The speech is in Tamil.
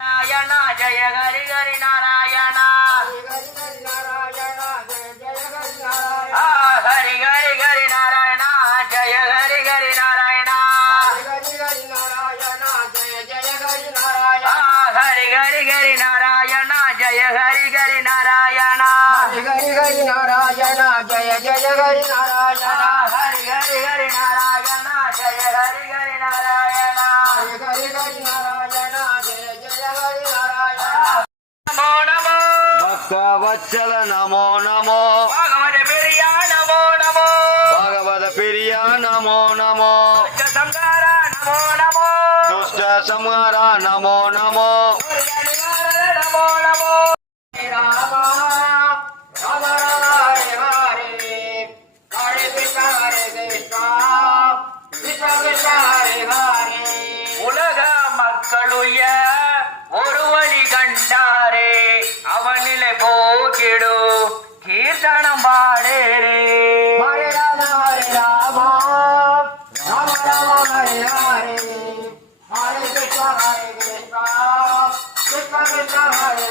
नारायण जय हरि हरि नारायण हरि हरि हरि नारायण जय हरि हरि नारायण हरि हरि हरि नारायण जय हरि हरि नारायण हरि हरि नारायण जय जय हरि नारायण हरि हरि हरि नारायण जय हरि हरि नारायण हरि हरि हरि नारायण जय जय हरि नारायण नमो नमो भक्तवत्सल नमो नमो भगवत प्रिया नमो नमो भगवत प्रिया नमो नमो दुष्ट संहार नमो नमो दुष्ट संहार नमो नमो नमो नमो राम राम राम हरे हरे हरे कृष्ण कृष्ण कृष्ण हरे हरे உலக மக்களுய ஒரு வழி கண்டாரே அவனிலே போக்கிடு கீர்த்தனம் பாடேரே ஹரே ராம ராம ராம ஹரே ஹரே हरे कृष्ण कृष्ण कृष्ण हरे